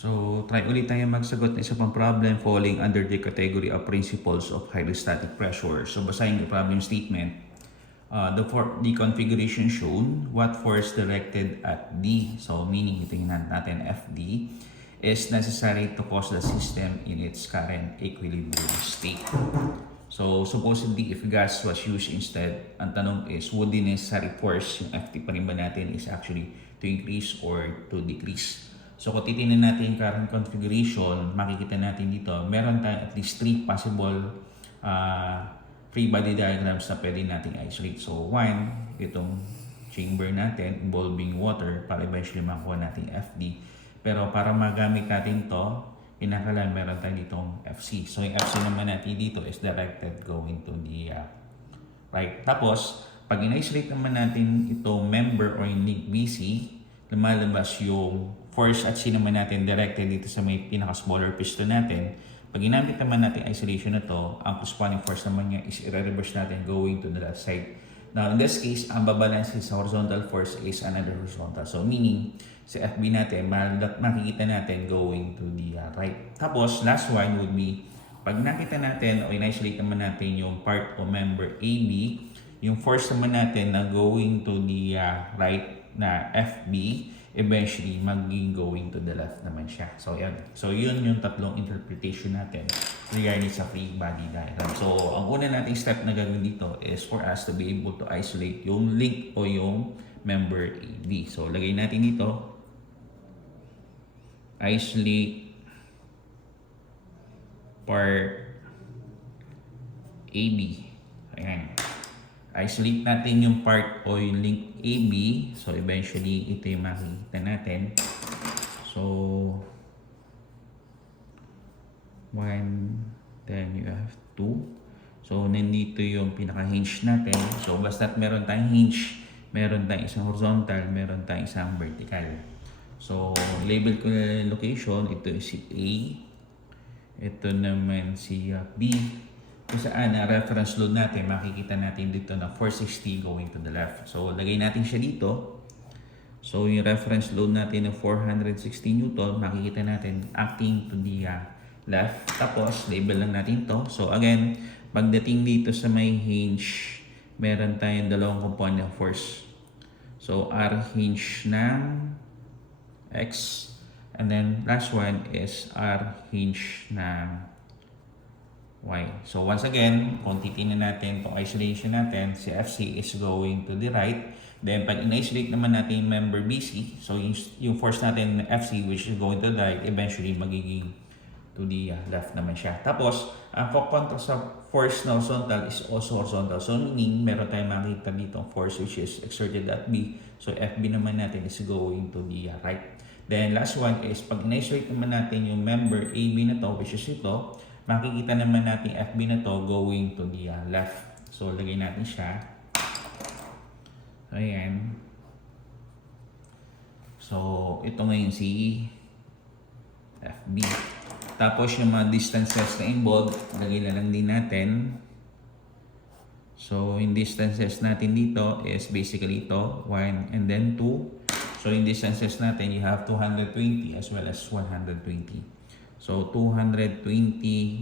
So, try ulit tayo magsagot ng isa pang problem falling under the category of principles of hydrostatic pressure. So, basahin yung problem statement. The configuration shown, what force directed at D, so meaning ito yung natin FD, is necessary to cause the system in its current equilibrium state. So, supposedly, if gas was used instead, ang tanong is, would the necessary force, yung FD pa rin ba natin, is actually to increase or to decrease? So, kung titignan natin yung current configuration, makikita natin dito, meron tayong at least 3 possible free body diagrams na pwede nating isolate. So, one, itong chamber natin involving water para eventually makuha natin FD. Pero para magamit natin to, pinakalan meron tayo ditong FC. So, yung FC naman natin dito is directed going to the right. Tapos, pag in-isolate naman natin itong member or yung link BC, lumalabas yung force at C naman natin directed dito sa may pinaka-smaller piston natin. Pag ginamit naman natin isolation na to, ang corresponding force naman niya is i-reverse natin going to the left side. Now, in this case, ang babalance sa horizontal force is another horizontal. So, meaning, sa FB natin, makikita natin going to the right. Tapos, last one would be, pag nakita natin o in-isolate naman natin yung part o member AB, yung force naman natin na going to the right na FB, eventually magiging going to the left naman siya. So, yan. So, yun yung tatlong interpretation natin regarding sa free body diagram. So, ang una nating step na gagawin dito is for us to be able to isolate yung link o yung member AB. So, lagay natin dito, isolate part AB. Ayan. Isolate natin yung part o yung link AB. So, eventually, ito yung makikita natin. So, 1, then you have 2. So, nandito yung pinaka-hinge natin. So, basta't meron tayong hinge, meron tayong isang horizontal, meron tayong isang vertical. So, label ko na location. Ito si A. Ito naman si B. Kung saan na reference load natin, makikita natin dito na 460 going to the left. So, lagay natin siya dito. So, yung reference load natin ng 460 Newton, makikita natin acting to the left. Tapos, label lang natin to. So, again, pagdating dito sa may hinge, meron tayong dalawang component of force. So, R hinge ng X. And then, last one is R hinge ng Y. So once again, kung titingnan natin itong isolation natin, si FC is going to the right. Then pag in-isolate naman natin yung member BC, so yung force natin FC which is going to the right, eventually magiging to the left naman siya. Tapos, ang kontra sa force na horizontal is also horizontal. So meaning, meron tayong makikita dito force which is exerted at B. So FB naman natin is going to the right. Then last one is pag in-isolate naman natin yung member AB na to, which is ito, makikita naman natin FB na to going to the left. So, lagay natin siya. Ayan. So, ito ngayon si FB. Tapos, yung mga distances na involved, lagay na lang din natin. So, yung distances natin dito is basically ito, 1 and then 2. So, yung distances natin, you have 220 as well as 120. So, 220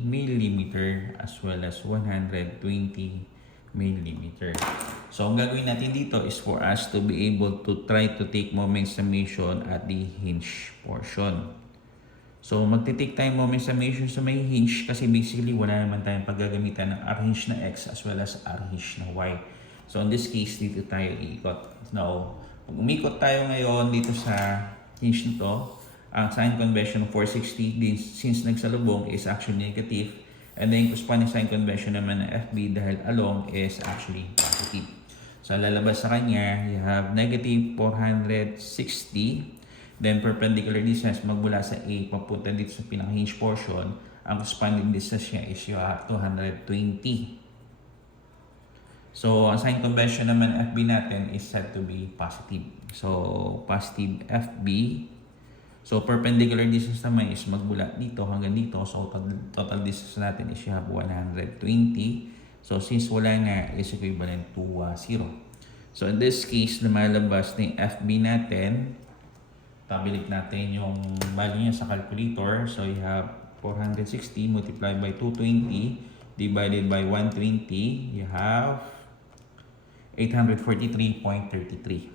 millimeter as well as 120 millimeter. So, ang gagawin natin dito is for us to be able to try to take moment summation at the hinge portion. So, magti-take tayo moment summation sa may hinge kasi basically wala naman tayong paggagamitan ng R hinge na X as well as R hinge na Y. So, in this case, dito tayo iikot. Now, pag umikot tayo ngayon dito sa hinge nito, ang sign convention of 460 din since nagsalubong is actually negative, and then corresponding sign convention naman ng FB dahil along is actually positive. So lalabas sa kanya, you have negative 460, then perpendicular distance magmula sa A papunta dito sa pinaka-hinge portion, ang corresponding distance niya is you have 220. So ang sign convention naman FB natin is said to be positive. So positive FB. So, perpendicular distance naman is magmula dito hanggang dito. So, total distance natin is you have 120. So, since wala nga, is equivalent to 0. So, in this case, lumalabas na yung FB natin Tabilik natin yung value niya sa calculator. So you have 460 multiplied by 220 divided by 120. You have 843.33.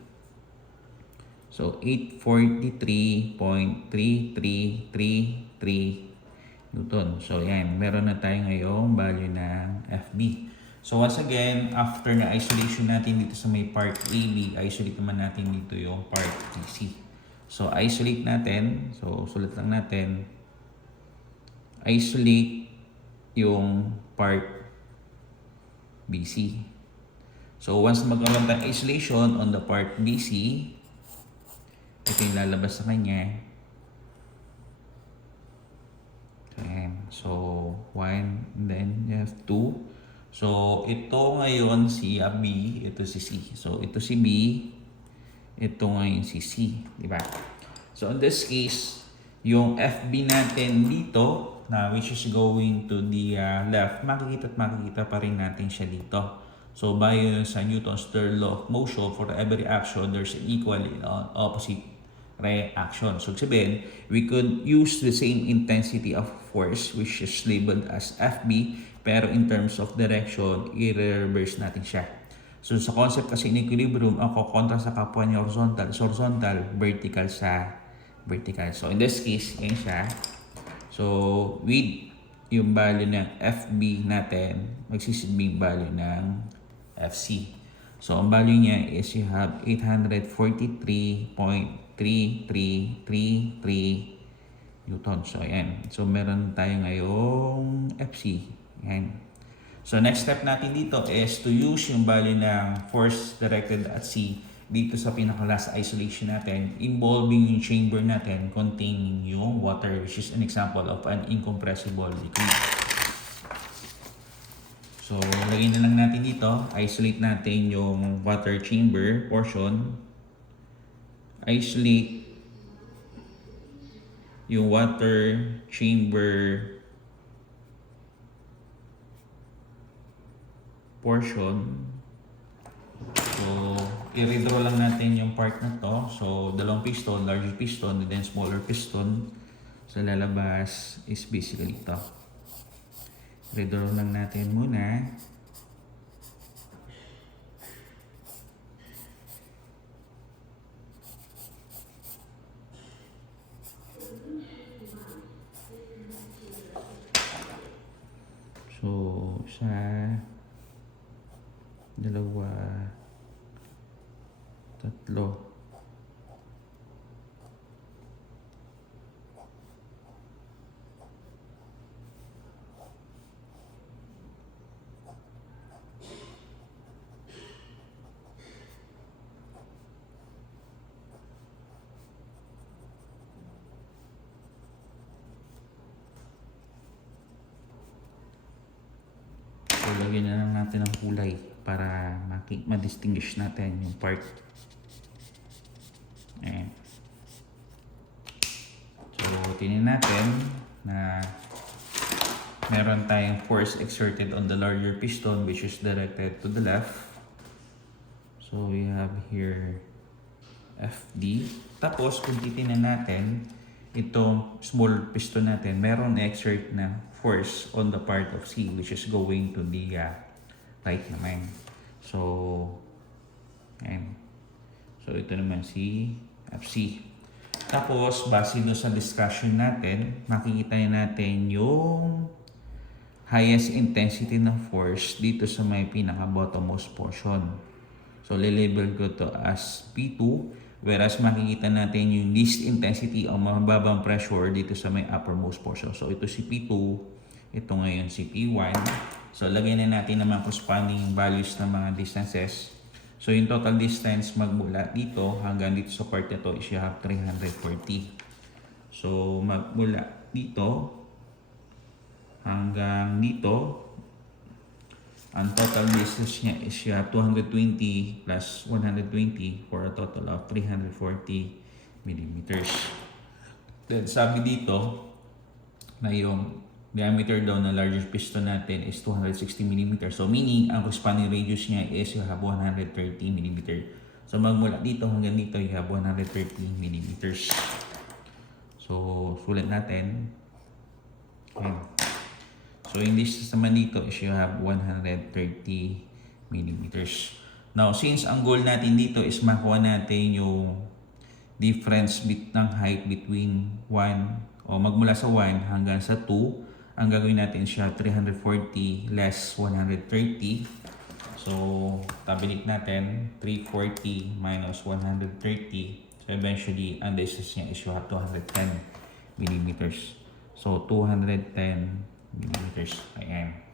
So 843.3333 Newton. So yan, meron na tayo ngayong value ng FB. So once again, after na isolation natin dito sa may part AB, isolate naman natin dito yung part BC. So isolate natin, so sulat lang natin, isolate yung part BC. So once magkaroon tayong isolation on the part BC, ito yung lalabas sa kanya. Okay. So 1, and then you have 2. So ito ngayon si B, ito si C. So ito si B, ito ngayon si C, di ba? So in this case, yung FB natin dito, na which is going to the left, makikita pa rin natin siya dito. So by sa Newton's third law of motion, for every action, there's an equal and opposite reaction. So sabihin, we could use the same intensity of force, which is labeled as FB, pero in terms of direction, i-reverse natin siya. So sa concept kasi in equilibrium, ang kontra sa kapwa niya horizontal, vertical sa vertical. So in this case, yan siya. So with yung value ng FB natin, magsisilbing value ng FC. So ang value niya is you have 843.3333 Newton. So ayan. So meron tayo ngayong FC. Ayan. So next step natin dito is to use yung value ng force directed at C dito sa pinaka-last isolation natin, involving yung chamber natin containing yung water, which is an example of an incompressible liquid. So lagay na lang natin dito, isolate natin yung water chamber portion, isolate yung water chamber portion. So i-redraw lang natin yung part na to. So dalawang piston, larger piston and then smaller piston. So lalabas is basically ito. Redraw lang natin muna. So sa dalawa, tatlo, so lagyan na lang natin ng kulay para ma-distinguish natin yung part. Ayan. So tingnan natin na meron tayong force exerted on the larger piston which is directed to the left. So we have here FD. Tapos kung titingnan natin itong small piston natin, meron exert na force on the part of C which is going to the right naman. So ayan. So ito naman si FC. Tapos base doon sa discussion natin, makikita natin yung highest intensity ng force dito sa may pinaka bottommost portion. So lilabel ko to as P2, whereas makikita natin yung least intensity o mababang pressure dito sa may uppermost portion. So ito si P2, ito ngayon si P1. So lagyan na natin naman corresponding values ng mga distances. So yung total distance magmula dito hanggang dito sa part nito is you have 340. So magmula dito hanggang dito, ang total distance niya is you have 220 plus 120 for a total of 340 millimeters. Then sabi dito na yung diameter daw na larger piston natin is 260 mm. So meaning ang corresponding radius niya is you have 130 mm. So magmula dito hanggang dito, you have 130 millimeters. So sulit natin. Okay. So in this naman dito is you have 130 millimeters. Now, since ang goal natin dito is makuha natin yung difference ng height between 1 o magmula sa 1 hanggang sa 2, ang gagawin natin siya 340 less 130. So, tabilit natin 340 minus 130. So, eventually, ang distance niya is you have 210 millimeters. So, 210 millimeters. Ayan.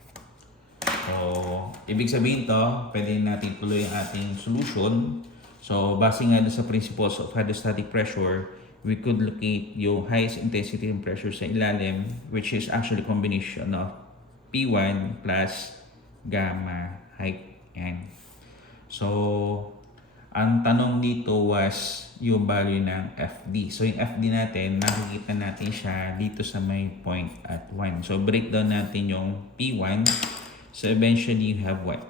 So, ibig sabihin to, pwede natin tuloy ang ating solution. So, base nga sa principles of hydrostatic pressure, we could locate yung highest intensity and pressure sa ilalim, which is actually combination of P1 plus gamma height. Yan. So, ang tanong dito was yung value ng FD. So, yung FD natin, makikita natin siya dito sa may point at 1. So, breakdown natin yung P1. So, eventually, you have what?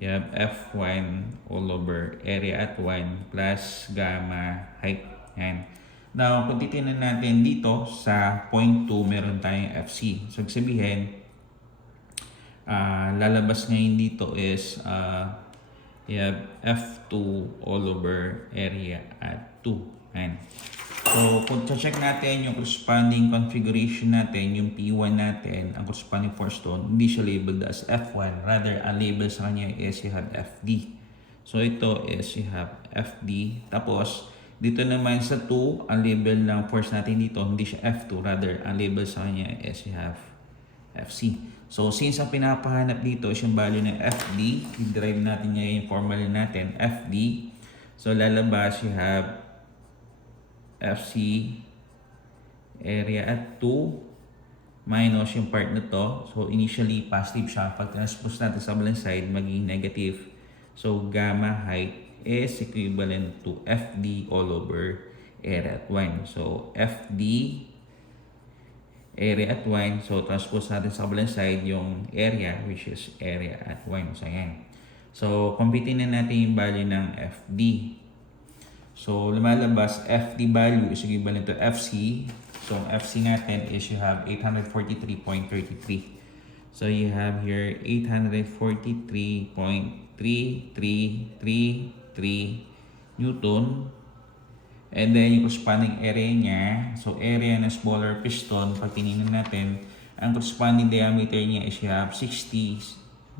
You have F1 all over area at 1 plus gamma height. Yan. Now, kung titignan natin dito sa point 2, meron tayong FC. So, sabihin, lalabas ngayon dito is you have F2 all over area at 2. Yan. So, kung check natin yung corresponding configuration natin, yung P1 natin, ang corresponding force doon, hindi siya labeled as F1. Rather, ang label sa kanya is you have FD. So, ito is you have FD. Tapos, dito naman sa 2, ang label ng force natin dito, hindi siya F2. Rather, ang label sa kanya is you have FC. So, since ang pinapahanap dito is yung value ng FD, i-derive natin ngayon yung formula natin, FD. So, lalabas you have FC area at 2 minus yung part na to. So, initially, positive siya. Pag transpose natin sa kabilang side, maging negative. So, gamma height is equivalent to FD all over area at 1. So, FD area at 1. So, transpose natin sa kabilang side yung area, which is area at 1. So, ayan. So, computing na natin yung value ng FD. So, lumalabas, FD value is equivalent to FC. So, FC natin is you have 843.33. So, you have here 843.3333 Newton. And then, yung corresponding area niya, so area ng smaller piston, pag tinignan natin, ang corresponding diameter niya is you have 60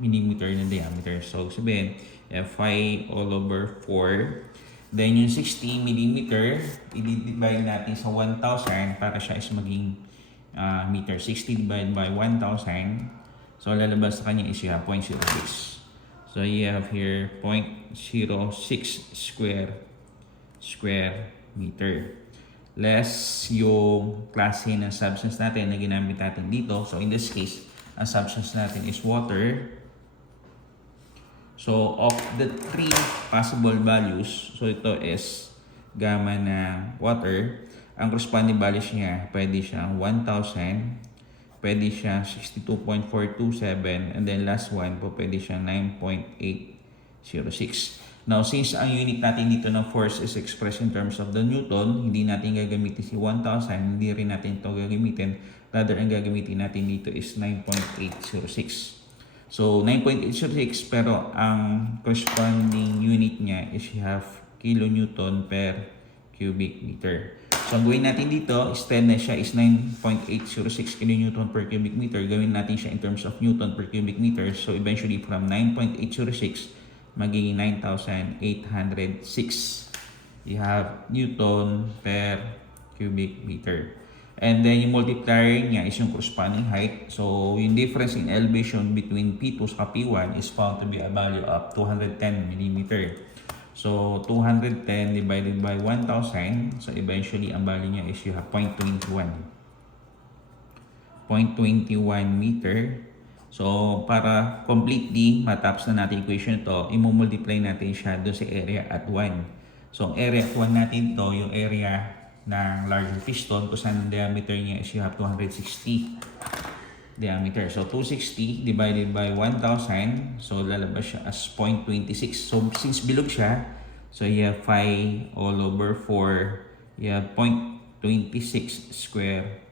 mm na diameter. So, sabihin, you have 5 all over 4. Then, yung 60 mm, i-divide natin sa 1,000 para siya is maging meter. 60 divided by 1,000. So, lalabas sa kanya is you have 0.06. So, you have here 0.06 square meter. Less yung klase ng substance natin na ginamit natin dito. So, in this case, ang substance natin is water. So, of the 3 possible values, so ito is gamma na water. Ang corresponding values niya, pwede siyang 1,000, pwede siyang 62.427, and then last one po, pwede siyang 9.806. Now, since ang unit natin dito ng force is expressed in terms of the Newton, hindi natin gagamitin si 1,000, hindi rin natin ito gagamitin. Rather, ang gagamitin natin dito is 9.806. So, 9.806 pero ang corresponding unit niya is you have kilonewton per cubic meter. So, ang gawin natin dito, instead na siya is 9.806 kilonewton per cubic meter, gawin natin siya in terms of newton per cubic meter. So, eventually from 9.806, magiging 9,806. You have newton per cubic meter. And then, yung multiplier niya is yung corresponding height. So, yung difference in elevation between P2 sa P1 is found to be a value of 210 mm. So, 210 divided by 1,000. So, eventually, ang value niya is you have 0.21. 0.21 meter. So, para completely matapos na natin equation ito, i-multiply natin siya doon sa area at 1. So, ang area at 1 natin ito, yung area ng larger piston, kung saan ang diameter niya is you have 260 diameter. So, 260 divided by 1,000. So, lalabas siya as 0.26. So, since bilog siya, So you have phi all over 4. You have 0.26 square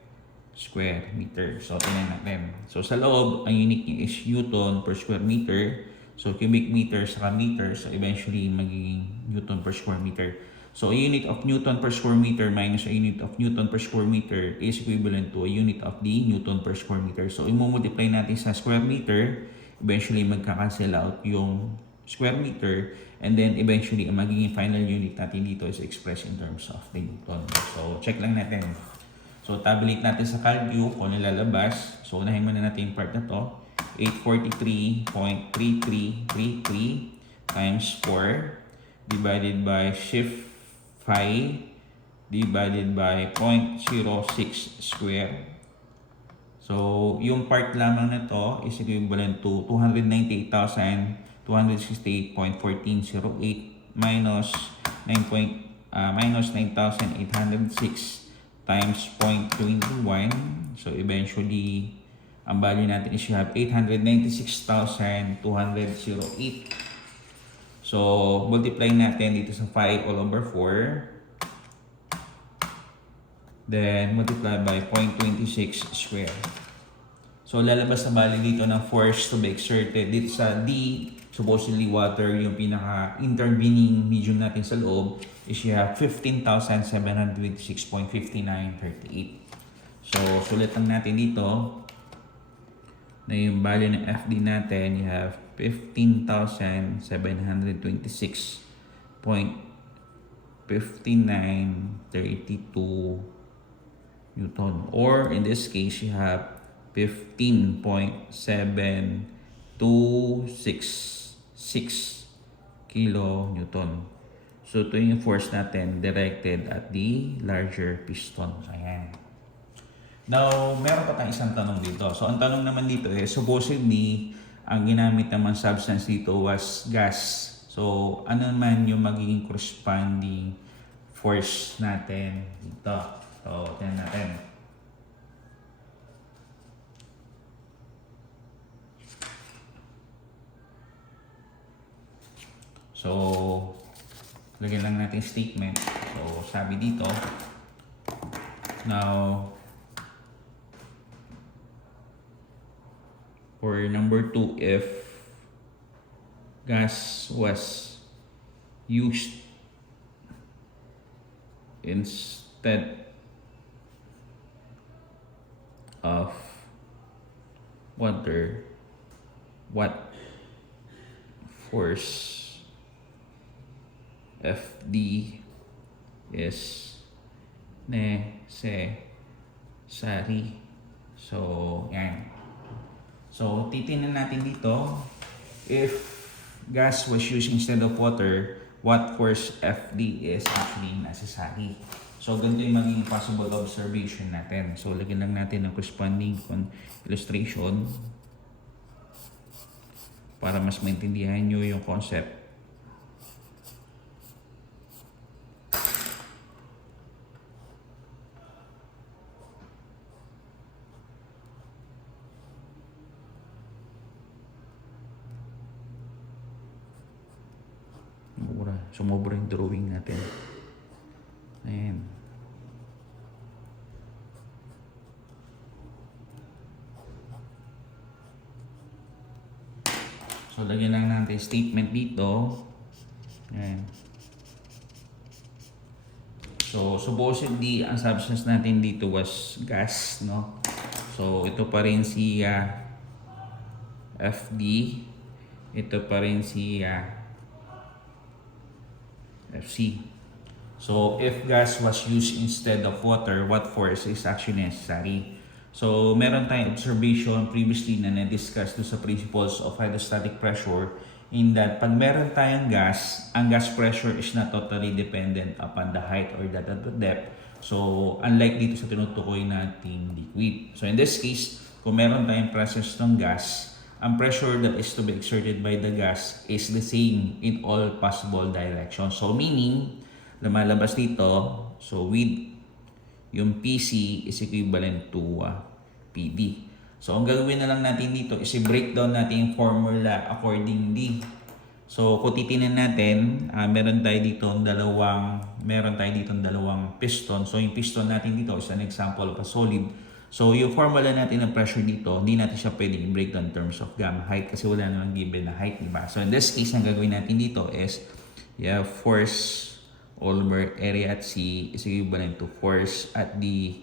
meter. So tingnan natin. So sa loob, ang unit niya is Newton per square meter. So cubic meter sa meter. So eventually magiging Newton per square meter. So a unit of Newton per square meter minus a unit of Newton per square meter is equivalent to a unit of the Newton per square meter. So i-multiply natin sa square meter, eventually magka-cancel out yung square meter, and then eventually ang magiging final unit natin dito is expressed in terms of the Newton. So check lang natin. So tabulate natin sa calcu kung nilalabas. So unahin muna natin yung part na to. 843.3333 times 4 divided by shift phi divided by 0.06 square. So, yung part lamang na to is equivalent to 298,268.1408 minus 9,806 times 0.21. So, eventually, ang value natin is you have 896,208. So, multiply natin dito sa 5 all over 4. Then, multiply by 0.26 square. So, lalabas na value dito ng force to be exerted. Dito sa D, supposedly water, yung pinaka-intervening medium natin sa loob, is you have 15,726.5938. So, sulit lang natin dito na yung value ng FD natin, you have 15,726.5932 Newton. Or in this case, you have 15.7266 kilo Newton. So, ito yung force natin directed at the larger piston. Ayan. Now, meron pa tayong isang tanong dito. So, ang tanong naman dito is, supposedly, ang ginamit naman substance dito was gas. So, ano naman yung magiging corresponding force natin dito? So, tingnan natin. So, lagyan lang natin statement. So, sabi dito, now, for number 2, if gas was used instead of water, what force FD is necessary? So, yan. So, titingnan natin dito, if gas was used instead of water, what force FD is actually necessary. So, ganito yung magiging possible observation natin. So, lagyan lang natin ang corresponding illustration para mas maintindihan nyo yung concept. Sumobra yung drawing natin. Ayan. So, lagyan lang natin statement dito. Ayan. So, supposedly, ang substance natin dito was gas, no? So, ito pa rin si FD. Ito pa rin si FC. So, if gas was used instead of water, what force is actually necessary? So, meron tayong observation previously na na-discuss do sa principles of hydrostatic pressure in that pag meron tayong gas, ang gas pressure is not totally dependent upon the height or the depth. So, unlike dito sa tinutukoy nating liquid. So, in this case, kung meron tayong presence ng gas, ang pressure that is to be exerted by the gas is the same in all possible directions. So, meaning, lumalabas dito, so with yung PC is equivalent to PD. So, ang gagawin na lang natin dito is i-breakdown natin yung formula accordingly. So, kung titingnan natin, meron tayo dito dalawang piston. So, yung piston natin dito is an example of a solid. So, yung formula natin ng pressure dito, hindi natin siya pwedeng i-break down in terms of gamma height kasi wala namang given na height, diba? So, in this case, ang gagawin natin dito is, you have force all over area at C is equivalent to force at the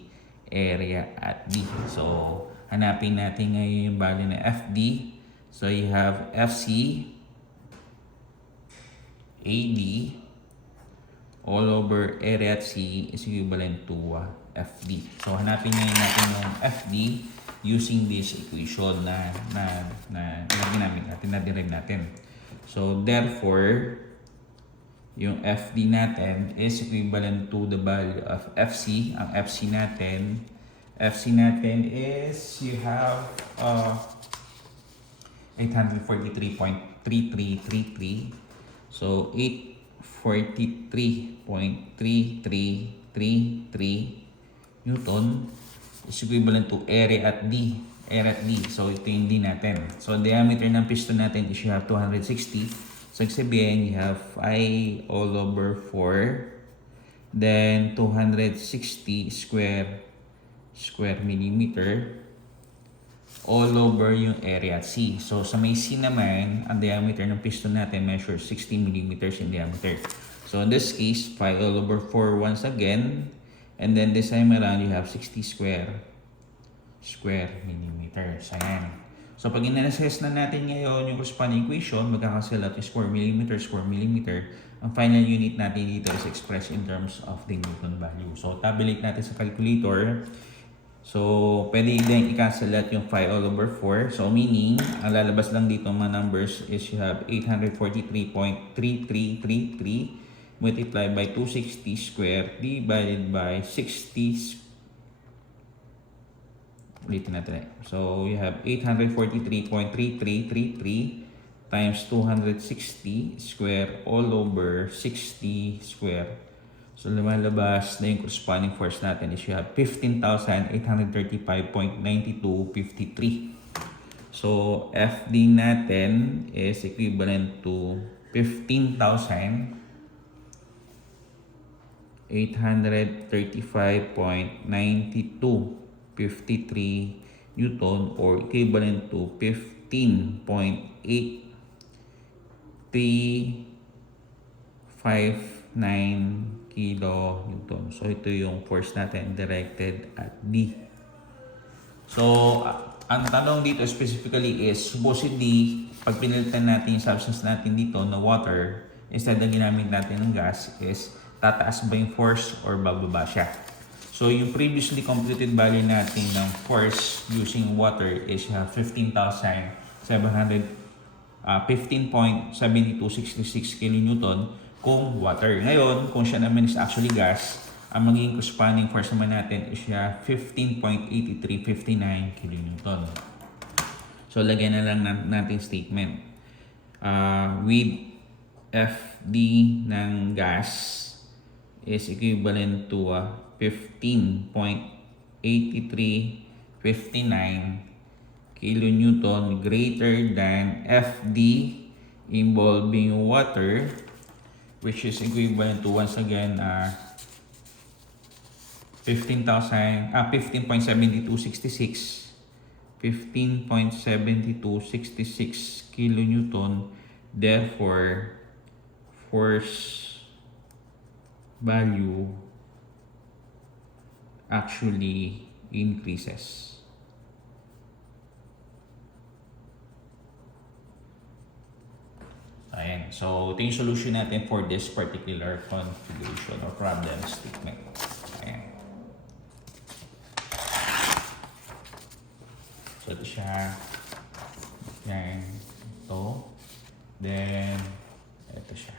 area at D. So, hanapin natin ngayon yung value na FD. So, you have FC AD all over area at C is equivalent to FD. So, hanapin ngayon natin yung FD using this equation na ginamit natin, na-derive natin. So, therefore, yung FD natin is equivalent to the value of FC. Ang FC natin is, you have 843.3333. So, 843.3333 Newton is equivalent to area at D. So, ito yung D natin. So, diameter ng piston natin is you have 260. So, sabihin, you have I all over 4. Then, 260 square millimeter all over yung area at C. So, sa may C naman, ang diameter ng piston natin measures 60 millimeters in diameter. So, in this case, pi all over 4 once again. And then, this time around, you have 60 square millimeters. Ayan. So, pag in-assess na natin ngayon yung corresponding equation, magkakancel out yung square millimeter. Ang final unit natin dito is expressed in terms of the Newton value. So, tabulate natin sa calculator. So, pwede din i-cancel out yung 5 all over 4. So, meaning, ang lalabas lang dito mga numbers is you have 843.3333 multiplied by 260 square divided by 60. Ulitin natin. So, you have 843.3333 times 260 square all over 60 square. So, lumalabas na yung corresponding force natin is you have 15,835.9253. So, FD natin is equivalent to 15,835.9253 Newton or equivalent to 15.8359 kilonewton. So, ito yung force natin directed at D. So, ang tanong dito specifically is, supposedly, pag pinilitan natin yung substance natin dito na water, instead na ginamit natin ng gas, is tataas ba yung force or bababa siya? So, yung previously computed value natin ng force using water is 15.7266 kilonewton kung water. Ngayon, kung siya naman is actually gas, ang magiging corresponding force naman natin is siya 15.8359 kilonewton. So, lagyan na lang natin statement. With FD ng gas is equivalent to 15.8359 kilonewton greater than FD involving water, which is equivalent to once again 15.7266 kilonewton. Therefore, force value actually increases. Ayan. So, ito yung solution natin for this particular configuration or problem statement. Ayan. So, ito siya. Ayan. Ito. Then, ito siya.